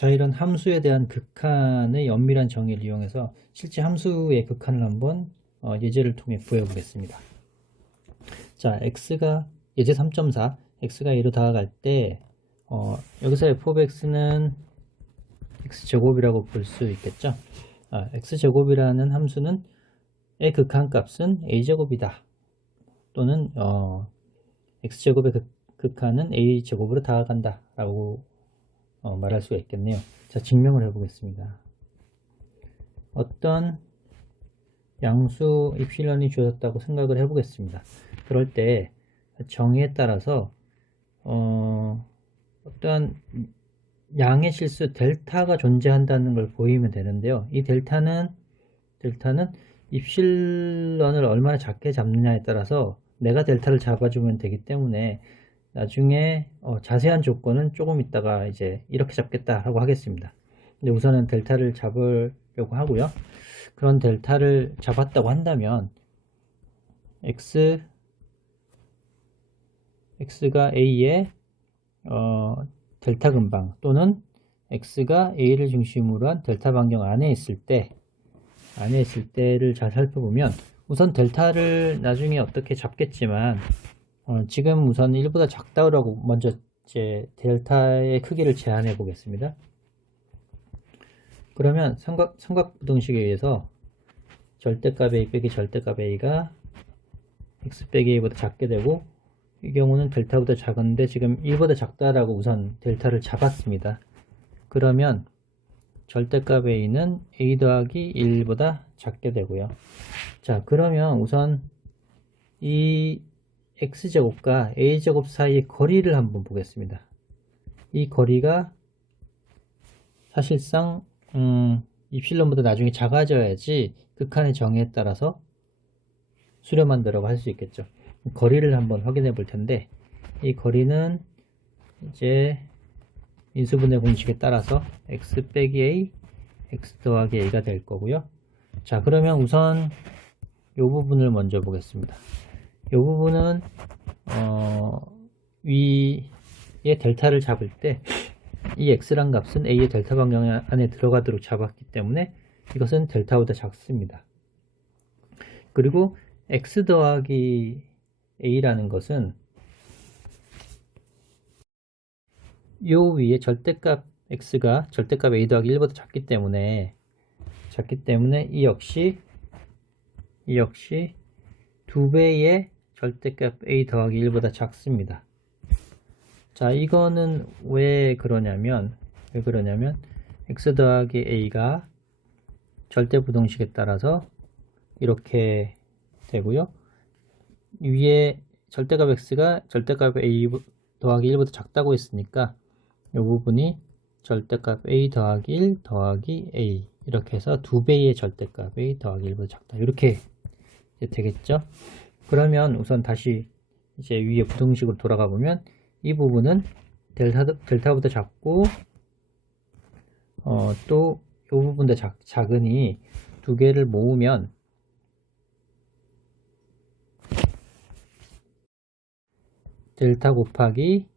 자, 이런 함수에 대한 극한의 엄밀한 정의를 이용해서 실제 함수의 극한을 한번 예제를 통해 구해보겠습니다. 자, x가 예제 3.4 x가 a로 다가갈 때 여기서 f of x는 x제곱이라고 볼 수 있겠죠. x제곱이라는 함수는 의 극한값은 a제곱이다. 또는 x제곱의 극한은 a제곱으로 다가간다 라고 말할 수가 있겠네요. 자, 증명을 해보겠습니다. 어떤 양수 입실론이 주어졌다고 생각을 해보겠습니다. 그럴 때 정의에 따라서 어떠한 양의 실수 델타가 존재한다는 걸 보이면 되는데요. 이 델타는 입실론을 얼마나 작게 잡느냐에 따라서 내가 델타를 잡아주면 되기 때문에 나중에 자세한 조건은 조금 있다가 이제 이렇게 잡겠다라고 하겠습니다. 근데 우선은 델타를 잡으려고 하고요. 그런 델타를 잡았다고 한다면 x가 a의 델타 근방 또는 x가 a를 중심으로 한 델타 반경 안에 있을 때를 잘 살펴보면 우선 델타를 나중에 어떻게 잡겠지만 지금 우선 1보다 작다고 먼저 이제 델타의 크기를 제한해 보겠습니다. 그러면 삼각부등식에 의해서 절대값 a 빼기 절대값 a가 x 빼기 a보다 작게 되고 이 경우는 델타보다 작은데 지금 1보다 작다라고 우선 델타를 잡았습니다. 그러면 절대값 a는 a 더하기 1보다 작게 되고요. 자, 그러면 우선 이 x제곱과 a제곱 사이의 거리를 한번 보겠습니다. 이 거리가 사실상 입실론보다 나중에 작아져야지 극한의 정의에 따라서 수렴한다라고 할 수 있겠죠. 거리를 한번 확인해 볼 텐데 이 거리는 이제 인수분해 공식에 따라서 x 빼기 a, x 더하기 a가 될 거고요. 자, 그러면 우선 이 부분을 먼저 보겠습니다. 이 부분은 위에 델타를 잡을 때 이 x란 값은 a의 델타 반경 안에 들어가도록 잡았기 때문에 이것은 델타보다 작습니다. 그리고 x 더하기 a라는 것은 요 위에 절대값 x가 절대값 a 더하기 1보다 작기 때문에 이 역시 2배의 절대값 a 더하기 1보다 작습니다. 자, 이거는 왜 그러냐면 x 더하기 a가 절대부등식에 따라서 이렇게 되고요. 위에 절대값 x가 절대값 a 더하기 1보다 작다고 했으니까 이 부분이 절대값 a 더하기 1 더하기 a 이렇게 해서 2배의 절대값 a 더하기 1보다 작다 이렇게 되겠죠. 그러면 우선 다시 이제 위에 부등식으로 돌아가 보면 이 부분은 델타보다 작고 또 이 부분도 작으니 두 개를 모으면 델타 곱하기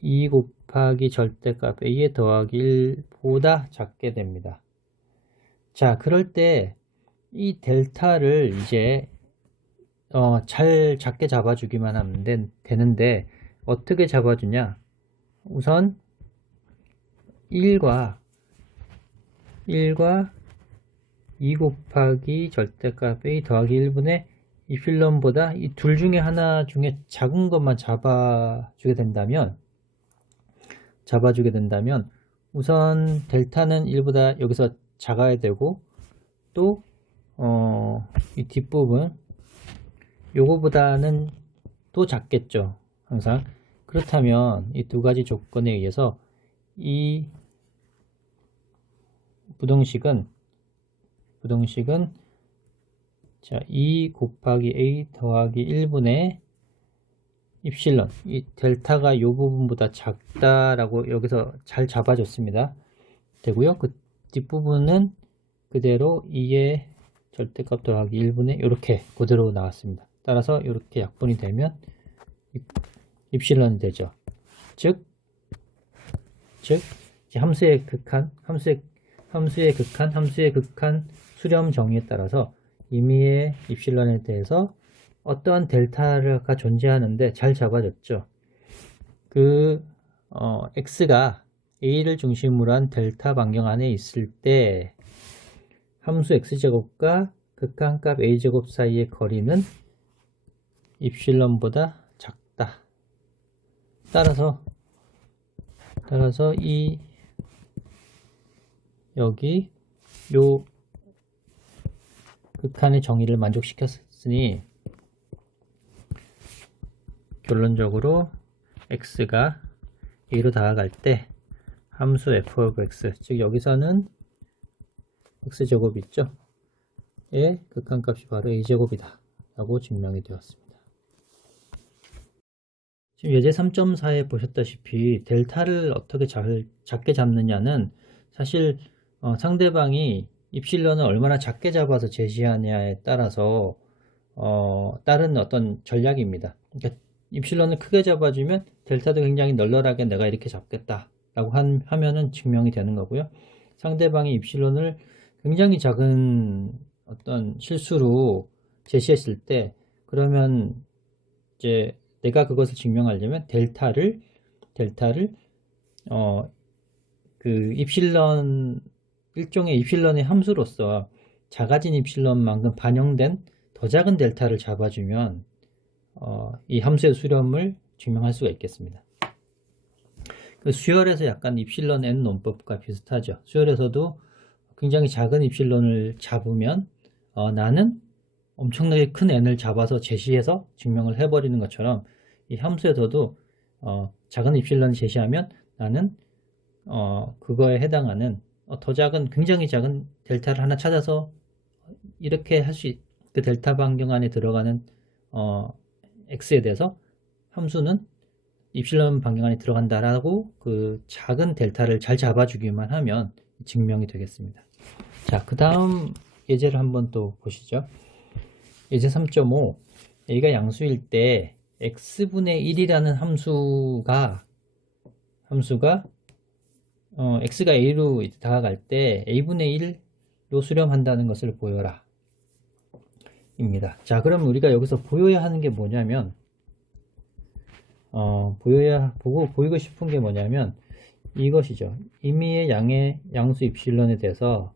2 곱하기 절대값 a의 더하기 1보다 작게 됩니다. 자, 그럴 때 이 델타를 이제 잘 작게 잡아주기만 하면 되는데 어떻게 잡아주냐? 우선 1과 2 곱하기 절대값 a 더하기 1분의 입실론보다 이 둘 중에 하나 중에 작은 것만 잡아주게 된다면 우선 델타는 1보다 여기서 작아야 되고 또 이 뒷부분 요거보다는 또 작겠죠. 항상. 그렇다면 이 두 가지 조건에 의해서 이 부등식은 자, 2 곱하기 a 더하기 1분의 입실론 이 델타가 요 부분보다 작다라고 여기서 잘 잡아줬습니다. 되고요. 그 뒷부분은 그대로 2의 절대값 더하기 1분의 이렇게 그대로 나왔습니다. 따라서 이렇게 약분이 되면 입실론이 되죠. 즉 이제 함수의 극한, 함수의 극한 수렴 정의에 따라서 임의의 입실론에 대해서 어떠한 델타가 존재하는데 잘 잡아줬죠. x가 a를 중심으로 한 델타 반경 안에 있을 때 함수 x제곱과 극한값 a제곱 사이의 거리는 입실론보다 작다. 따라서 여기 요 극한의 정의를 만족시켰으니 결론적으로 x가 a로 다가갈 때 함수 f of x, 즉 여기서는 x제곱이 있죠. 의 극한값이 바로 a제곱이다 라고 증명이 되었습니다. 지금 예제 3.4에 보셨다시피 델타를 어떻게 작게 잡느냐는 사실 상대방이 입실론을 얼마나 작게 잡아서 제시하냐에 따라서 다른 어떤 전략입니다. 그러니까 입실론을 크게 잡아주면 델타도 굉장히 널널하게 내가 이렇게 잡겠다 라고 하면은 증명이 되는 거고요. 상대방이 입실론을 굉장히 작은 어떤 실수로 제시했을 때 그러면 이제 내가 그것을 증명하려면 델타를 그 입실론 일종의 입실론의 함수로서 작아진 입실론만큼 반영된 더 작은 델타를 잡아주면 이 함수의 수렴을 증명할 수가 있겠습니다. 그 수열에서 약간 입실론 n 논법과 비슷하죠. 수열에서도 굉장히 작은 입실론을 잡으면 나는 엄청나게 큰 n을 잡아서 제시해서 증명을 해버리는 것처럼 이 함수에서도 작은 입실론을 제시하면 나는 그거에 해당하는 더 작은, 굉장히 작은 델타를 하나 찾아서 이렇게 할 수 그 델타 반경 안에 들어가는 x에 대해서 함수는 입실론 반경 안에 들어간다라고 그 작은 델타를 잘 잡아주기만 하면 증명이 되겠습니다. 자, 그 다음 예제를 한번 또 보시죠. 예제 3.5 a가 양수일 때 x분의 1이라는 함수가 x가 a로 다가갈 때 a분의 1로 수렴한다는 것을 보여라 입니다. 자, 그럼 우리가 여기서 보여야 하는 게 뭐냐면 보이고 싶은 게 뭐냐면 이것이죠. 임의의 양수 입실론에 대해서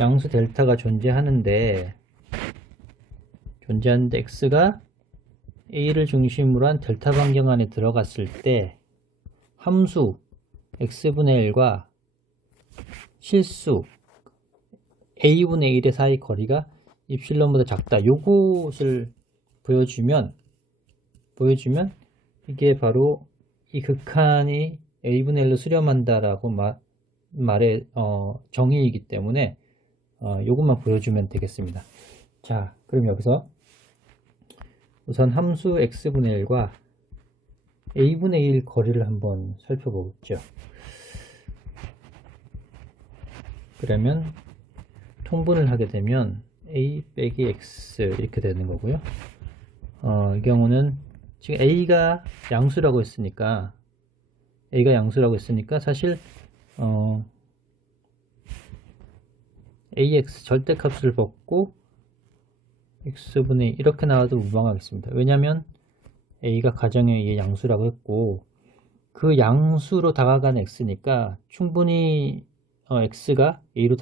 양수 델타가 존재하는데 x가 a를 중심으로 한 델타 반경 안에 들어갔을 때 함수 x분의 1과 실수 a분의 1의 사이 거리가 입실론보다 작다. 요것을 보여주면 이게 바로 이 극한이 a분의 1로 수렴한다라고 말의 정의이기 때문에 요것만 보여주면 되겠습니다. 자, 그럼 여기서 우선 함수 x분의 1과 a분의 1 거리를 한번 살펴보죠. 그러면 통분을 하게 되면 a 빼기 x 이렇게 되는 거고요. 이 경우는 지금 a가 양수라고 했으니까 사실 ax 절대값을 벗고 x분의 2 이렇게 나와도 무방하겠습니다. 왜냐하면 a가 가정에 의해 양수라고 했고 그 양수로 다가간 x니까 충분히 x가 a로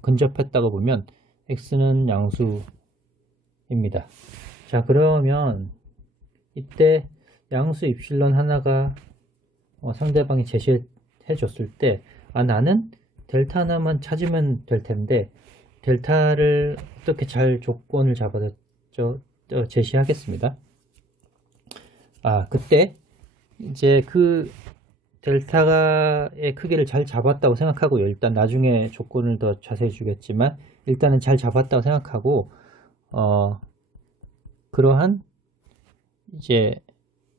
근접했다고 보면 x는 양수입니다. 자, 그러면 이때 양수 입실론 하나가 상대방이 제시해 줬을 때 나는 델타 하나만 찾으면 될 텐데 델타를 어떻게 잘 조건을 잡아서 제시하겠습니다. 그때 이제 그 델타의 크기를 잘 잡았다고 생각하고요. 일단 나중에 조건을 더 자세히 주겠지만 일단은 잘 잡았다고 생각하고 그러한 이제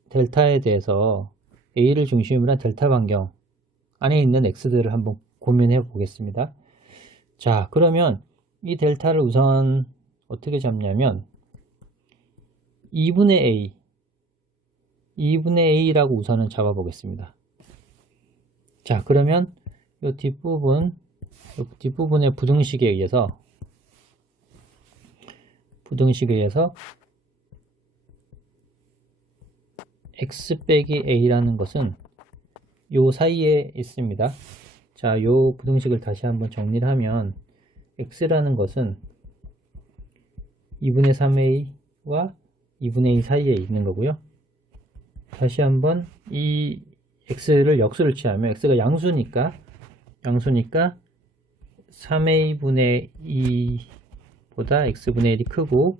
델타에 대해서 a를 중심으로 한 델타 반경 안에 있는 x들을 한번 고민해 보겠습니다. 자, 그러면 이 델타를 우선 어떻게 잡냐면 2분의 a라고 우선은 잡아 보겠습니다. 자, 그러면 이 뒷부분의 부등식에 의해서 x 빼기 a라는 것은 요 사이에 있습니다. 자, 요 부등식을 다시 한번 정리를 하면 x라는 것은 2분의 3a와 2분의 2 사이에 있는 거고요. 다시 한번 이 x를 역수를 취하면 x가 양수니까 3a분의 2보다 x분의 1이 크고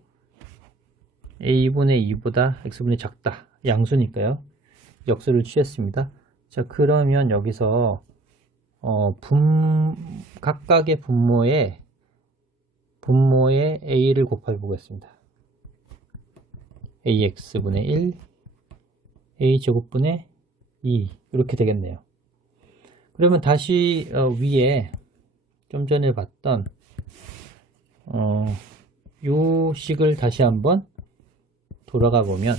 a분의 2보다 x분의 작다. 양수니까요. 역수를 취했습니다. 자, 그러면 여기서 각각의 분모에 a를 곱해 보겠습니다. ax분의 1, a제곱분의 2 이렇게 되겠네요. 그러면 다시 위에 좀 전에 봤던 요 식을 다시 한번 돌아가 보면,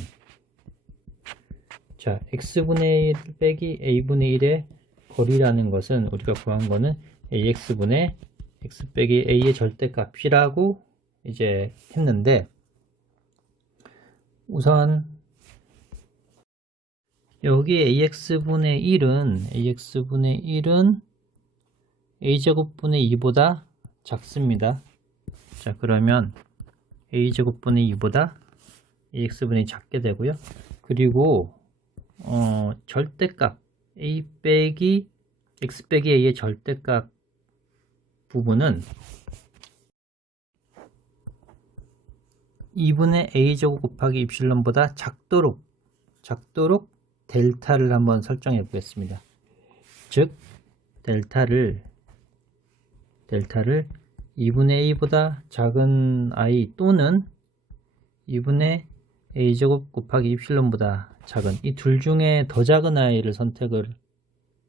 자, x분의 1 빼기 a분의 1의 거리라는 것은 우리가 구한 거는 ax분의 x 빼기 a의 절대값이라고 이제 했는데, 우선 여기 ax분의 1은 a제곱분의 2보다 작습니다. 자, 그러면 a제곱분의 2보다 ax분의 2 작게 되고요. 그리고 절대값 x 빼기 a의 절대값 부분은 2분의 a제곱 곱하기 입실론보다 작도록 델타를 한번 설정해 보겠습니다. 즉 델타를 2분의 a보다 작은 i 또는 2분의 a제곱 곱하기 입실론보다 작은 이 둘 중에 더 작은 i를 선택을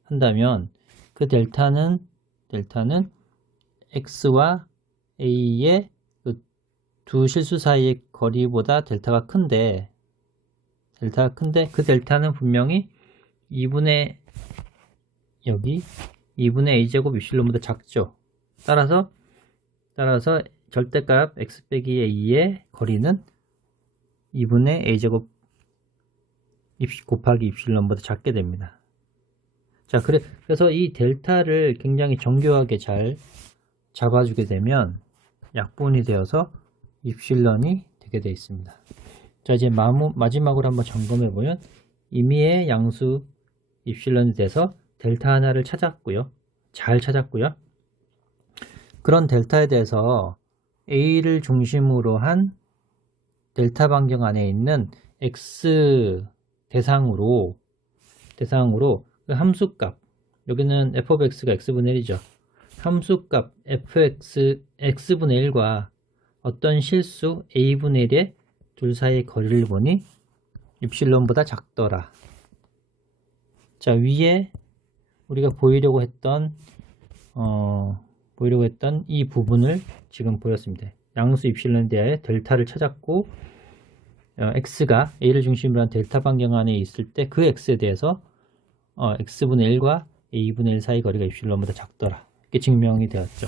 한다면 그 델타는 x와 a의 그 두 실수 사이의 거리보다 델타가 큰데 그 델타는 분명히 2분의 a제곱 입실론보다 작죠. 따라서 절대값 x 빼기 a의 거리는 2분의 a제곱 곱하기 입실론보다 작게 됩니다. 자, 그래서 이 델타를 굉장히 정교하게 잘 잡아주게 되면 약분이 되어서 입실론이 되게 되어 있습니다. 자, 이제 마지막으로 한번 점검해 보면 임의의 양수 입실론이 돼서 델타 하나를 잘 찾았고요. 그런 델타에 대해서 a를 중심으로 한 델타 반경 안에 있는 x 대상으로 그 함수값, 여기는 f(x가) x분의 1이죠. 함수값 fx x분의 1과 어떤 실수 a분의 1의 둘 사이의 거리를 보니 입실론보다 작더라. 자, 위에 우리가 보이려고 했던 이 부분을 지금 보였습니다. 양수 입실론에 대해 델타를 찾았고, x가 a를 중심으로 한 델타 반경 안에 있을 때 그 x에 대해서 x분의 1과 a분의 1 사이 거리가 입실론보다 작더라. 이렇게 증명이 되었죠.